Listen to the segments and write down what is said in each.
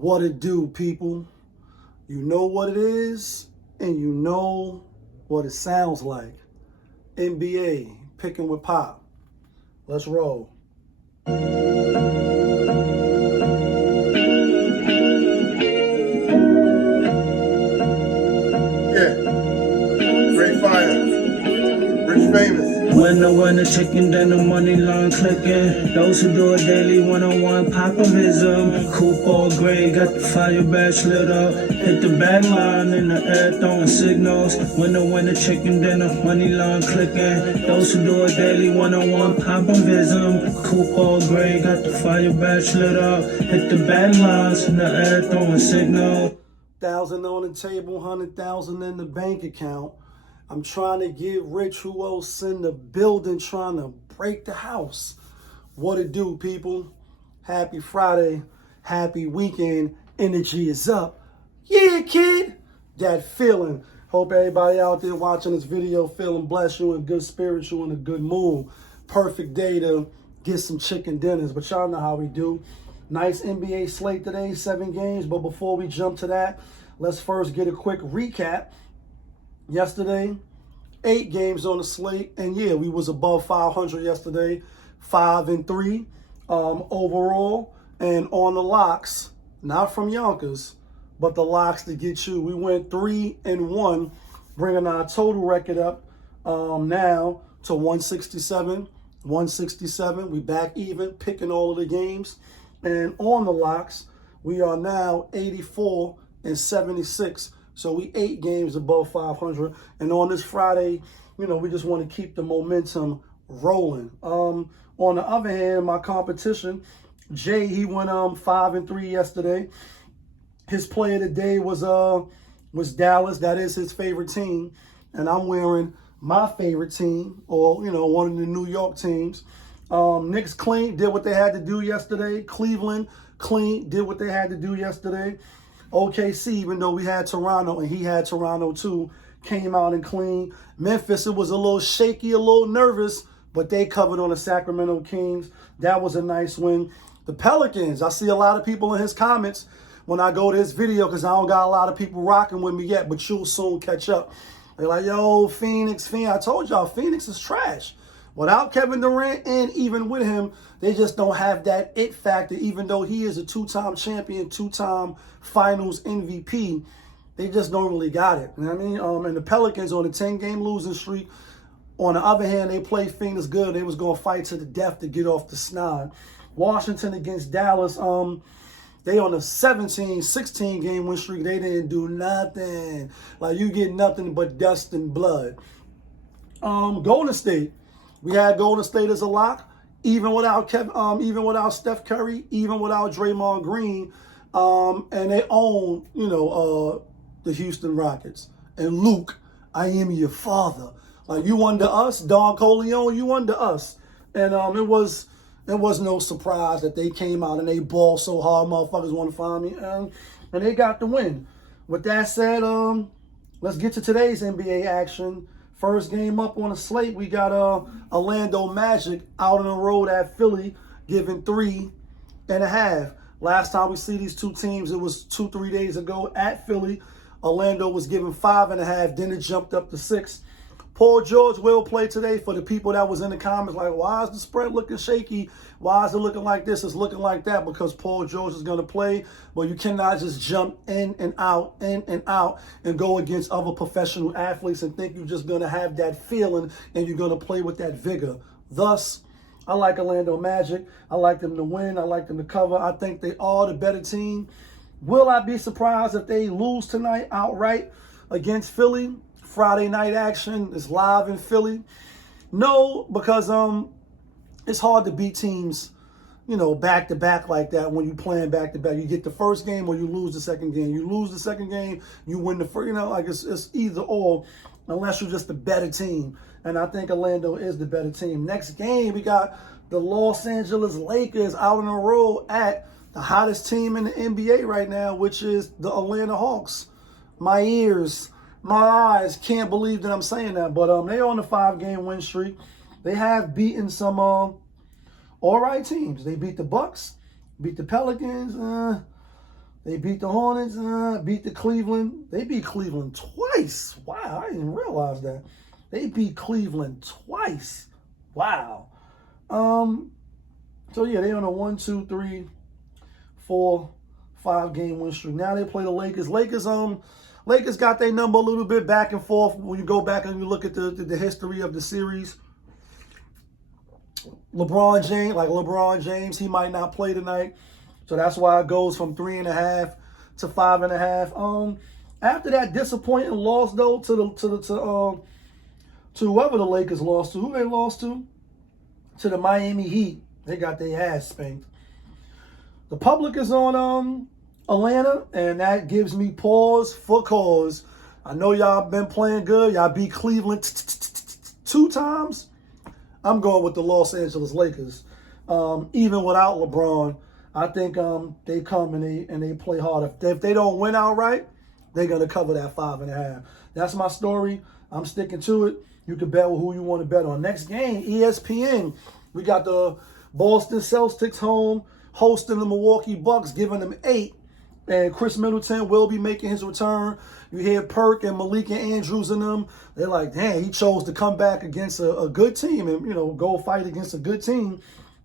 What it do, people? You know what it is, and you know what it sounds like. NBA, picking with Pop. Let's roll. Great fire. Rich famous. When the winner chicken, then the money line clicking. Those who do it daily, one-on-one popovism. Coupe all gray, got the fire badge lit up. Hit the back line in the air, throwing signals. When the winner chicken, then the money line clicking. Those who do it daily, one-on-one popovism. Coupe all gray, got the fire badge lit up. Hit the back lines in the air, throwing signals. 1,000 on the table, 100,000 in the bank account. I'm trying to get rich. Who else in the building trying to break the house? What it do, people? Happy Friday. Happy weekend. Energy is up. Yeah, kid. That feeling. Hope everybody out there watching this video feeling blessed. You in good spirits. You in a good mood. Perfect day to get some chicken dinners. But y'all know how we do. Nice NBA slate today. 7 games. But before we jump to that, let's first get a quick recap. Yesterday, 8 games on the slate, and yeah, we was above 500 yesterday, 5-3 overall, and on the locks, not from Yonkers, but the locks to get you. We went 3-1, bringing our total record up now to 167. 167. We back even, picking all of the games, and on the locks, we are now 84-76. So we 8 games above 500. And on this Friday, we just want to keep the momentum rolling. On the other hand, my competition, JaY, he went 5-3 yesterday. His play of the day was Dallas. That is his favorite team. And I'm wearing my favorite team, or one of the New York teams. Knicks clean, did what they had to do yesterday. Cleveland clean, did what they had to do yesterday. OKC, even though we had Toronto and he had Toronto too, came out and clean. Memphis, it was a little shaky, a little nervous, but they covered on the Sacramento Kings. That was a nice win. The Pelicans, I see a lot of people in his comments when I go to this video because I don't got a lot of people rocking with me yet, but you'll soon catch up. They're like, yo, Phoenix. I told y'all, Phoenix is trash. Without Kevin Durant and even with him, they just don't have that it factor. Even though he is a 2-time champion, 2-time finals MVP, they just don't really got it. You know what I mean? And the Pelicans on a 10-game losing streak. On the other hand, they play Phoenix good. They was going to fight to the death to get off the snide. Washington against Dallas, they on a 16-game win streak. They didn't do nothing. Like, you get nothing but dust and blood. Golden State. We had Golden State as a lock, even without Steph Curry, even without Draymond Green, and they own, the Houston Rockets. And Luke, I am your father. Like, you under us, Don Corleone, you under us. And it was no surprise that they came out and they ball so hard, motherfuckers want to find me, and they got the win. With that said, let's get to today's NBA action. First game up on the slate, we got Orlando Magic out on the road at Philly, giving 3.5. Last time we see these two teams, it was 2-3 days ago at Philly. Orlando was giving 5.5, then it jumped up to 6. Paul George will play today. For the people that was in the comments like, why is the spread looking shaky? Why is it looking like this? It's looking like that because Paul George is going to play. But you cannot just jump in and out, and go against other professional athletes and think you're just going to have that feeling and you're going to play with that vigor. Thus, I like Orlando Magic. I like them to win. I like them to cover. I think they are the better team. Will I be surprised if they lose tonight outright against Philly? Friday night action is live in Philly. No, because it's hard to beat teams, back to back like that when you playing back to back. You get the first game or you lose the second game. You lose the second game, you win the first. It's either or, unless you're just the better team. And I think Orlando is the better team. Next game, we got the Los Angeles Lakers out on the road at the hottest team in the NBA right now, which is the Atlanta Hawks. My ears. My eyes can't believe that I'm saying that, but they're on a 5-game win streak. They have beaten some all right teams. They beat the Bucks, beat the Pelicans. They beat the Hornets, beat the Cleveland. They beat Cleveland twice. Wow, I didn't realize that. They beat Cleveland twice. Wow. So yeah, they on a 1, 2, 3, 4, 5 game win streak. Now they play the Lakers. Lakers got their number a little bit back and forth when you go back and you look at the history of the series. LeBron James, he might not play tonight. So that's why it goes from 3.5 to 5.5. After that disappointing loss though to whoever the Lakers lost to, who they lost to the Miami Heat. They got their ass spanked. The public is on Atlanta, and that gives me pause for cause. I know y'all been playing good. Y'all beat Cleveland 2 times. I'm going with the Los Angeles Lakers. Even without LeBron, I think they come and they play hard. If they don't win outright, they're going to cover that 5.5. That's my story. I'm sticking to it. You can bet with who you want to bet on. Next game, ESPN. We got the Boston Celtics home, hosting the Milwaukee Bucks, giving them 8. And Chris Middleton will be making his return. You hear Perk and Malika Andrews in them. They're like, damn, he chose to come back against a good team and, go fight against a good team.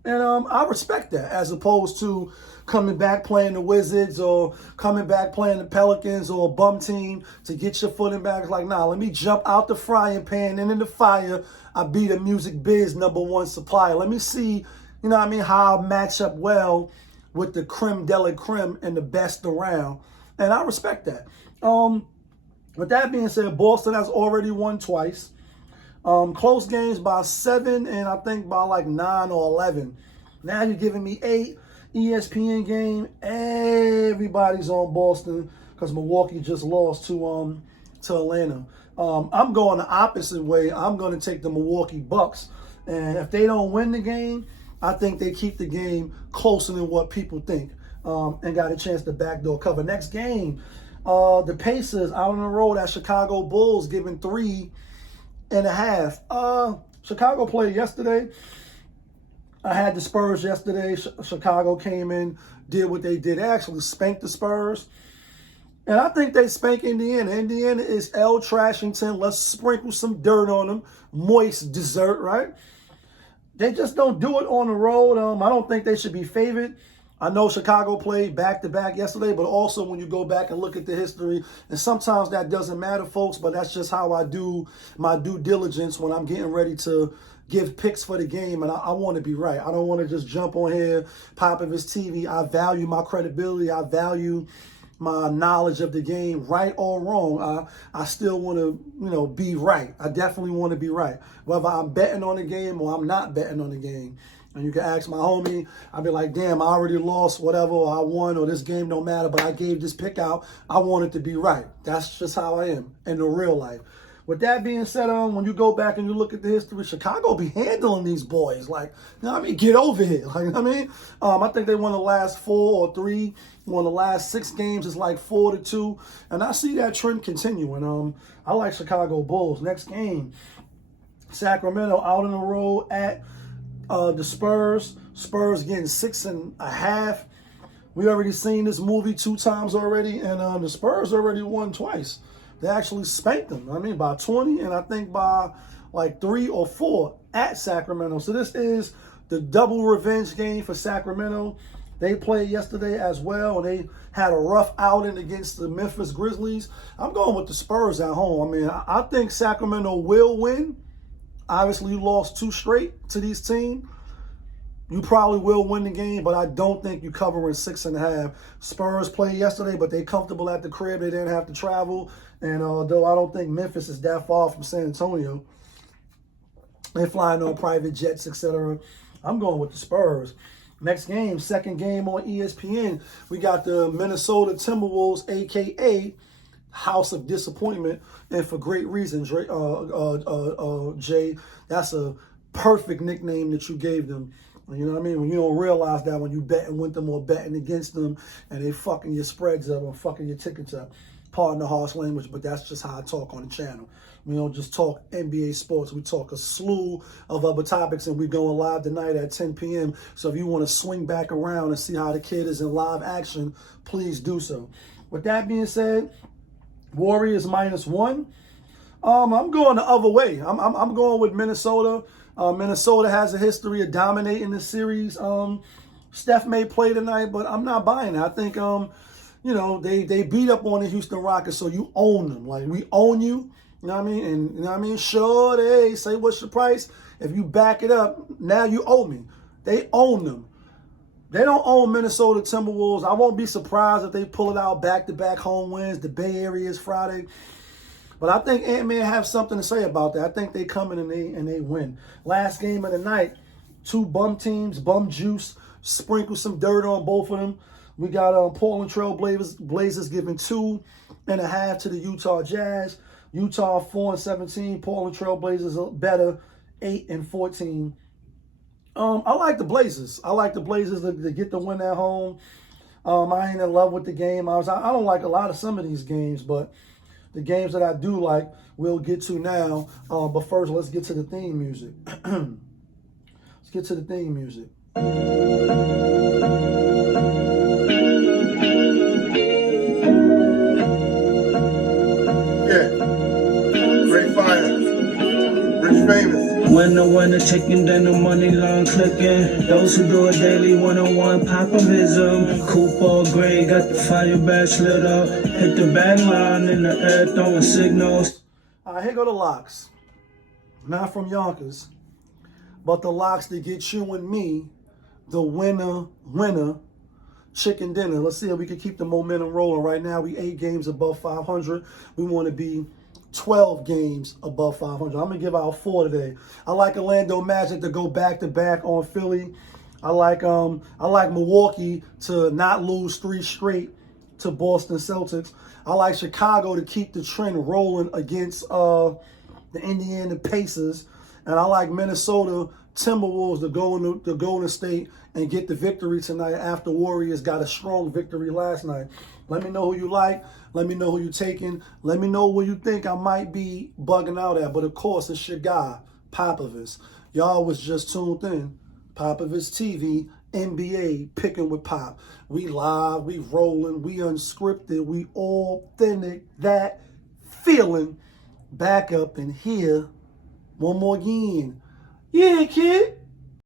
And I respect that, as opposed to coming back playing the Wizards or coming back playing the Pelicans or a bum team to get your footing back. It's like, nah, let me jump out the frying pan and in the fire. I be the music biz #1 supplier. Let me see, how I match up well with the creme de la creme and the best around. And I respect that. With that being said, Boston has already won twice. Close games by 7 and I think by like 9 or 11. Now you're giving me 8. ESPN game. Everybody's on Boston because Milwaukee just lost to Atlanta. I'm going the opposite way. I'm going to take the Milwaukee Bucks. And if they don't win the game, I think they keep the game closer than what people think and got a chance to backdoor cover. Next game, the Pacers out on the road at Chicago Bulls giving 3.5. Chicago played yesterday. I had the Spurs yesterday. Chicago came in, did what they did. They actually spanked the Spurs. And I think they spank Indiana. Indiana is L. Trashington. Let's sprinkle some dirt on them. Moist dessert, right? They just don't do it on the road. I don't think they should be favored. I know Chicago played back-to-back yesterday, but also when you go back and look at the history, and sometimes that doesn't matter, folks, but that's just how I do my due diligence when I'm getting ready to give picks for the game, and I want to be right. I don't want to just jump on here, pop up his TV. I value my credibility. I value my knowledge of the game, right or wrong. I still want to, be right. I definitely want to be right. Whether I'm betting on the game or I'm not betting on the game. And you can ask my homie, I'd be like, damn, I already lost whatever, or I won, or this game don't matter, but I gave this pick out. I want it to be right. That's just how I am in the real life. With that being said, when you go back and you look at the history, Chicago be handling these boys. Like, get over here. I think they won the last 4 or 3. Won the last 6 games. It's like 4-2. And I see that trend continuing. I like Chicago Bulls. Next game, Sacramento out on the road at the Spurs. Spurs getting 6.5. We already seen this movie 2 times already. And the Spurs already won twice. They actually spanked them, by 20 and I think by like 3 or 4 at Sacramento. So this is the double revenge game for Sacramento. They played yesterday as well, and they had a rough outing against the Memphis Grizzlies. I'm going with the Spurs at home. I think Sacramento will win. Obviously, you lost 2 straight to these teams. You probably will win the game, but I don't think you covering 6.5. Spurs played yesterday, but they comfortable at the crib. They didn't have to travel. And though I don't think Memphis is that far from San Antonio, they're flying on private jets, etc. I'm going with the Spurs. Next game, second game on ESPN, we got the Minnesota Timberwolves, a.k.a. House of Disappointment, and for great reason, Jay. That's a perfect nickname that you gave them. You know what I mean? When you don't realize that when you betting with them or betting against them and they fucking your spreads up or fucking your tickets up. Pardon the harsh language, but that's just how I talk on the channel. We don't just talk NBA sports. We talk a slew of other topics, and we're going live tonight at 10 p.m. So if you want to swing back around and see how the kid is in live action, please do so. With that being said, Warriors -1. I'm going the other way. I'm going with Minnesota. Minnesota has a history of dominating the series. Steph may play tonight, but I'm not buying it. I think they beat up on the Houston Rockets, so you own them. Like, we own you. You know what I mean? And you know what I mean? Sure, they say what's your price. If you back it up, now you owe me. They own them. They don't own Minnesota Timberwolves. I won't be surprised if they pull it out back-to-back home wins. The Bay Area is FridaY. But I think Ant-Man have something to say about that. I think they come in and they win. Last game of the night, two bum teams, bum juice, sprinkle some dirt on both of them. We got Portland Trail Blazers giving 2.5 to the Utah Jazz. Utah 4-17. Portland Trail Blazers better, 8-14. I like the Blazers. I like the Blazers to get the win at home. I ain't in love with the game. I don't like a lot of some of these games, but the games that I do like, we'll get to now. But first, let's get to the theme music. Let's get to the theme music. Great fire. Rich famous. Winner, chicken dinner, money line clicking. Those who do it daily, one-on-one popovism. Coupe all gray, got the fire badge lit up. Hit the bag line in the air, throwing signals. All right, here go the locks. Not from Yonkers, but the locks that get you and me the winner chicken dinner. Let's see if we can keep the momentum rolling. Right now, we 8 games above 500. We want to be 12 games above 500. I'm going to give out 4 today. I like Orlando Magic to go back-to-back on Philly. I like Milwaukee to not lose 3 straight to Boston Celtics. I like Chicago to keep the trend rolling against the Indiana Pacers. And I like Minnesota Timberwolves to go into Golden State and get the victory tonight after Warriors got a strong victory last night. Let me know who you like. Let me know who you're taking. Let me know where you think I might be bugging out at. But, of course, it's your guy, Popovich. Y'all was just tuned in. Popovich TV, NBA, picking with Pop. We live, we rolling, we unscripted, we authentic. That feeling back up in here. One more again. Yeah, kid.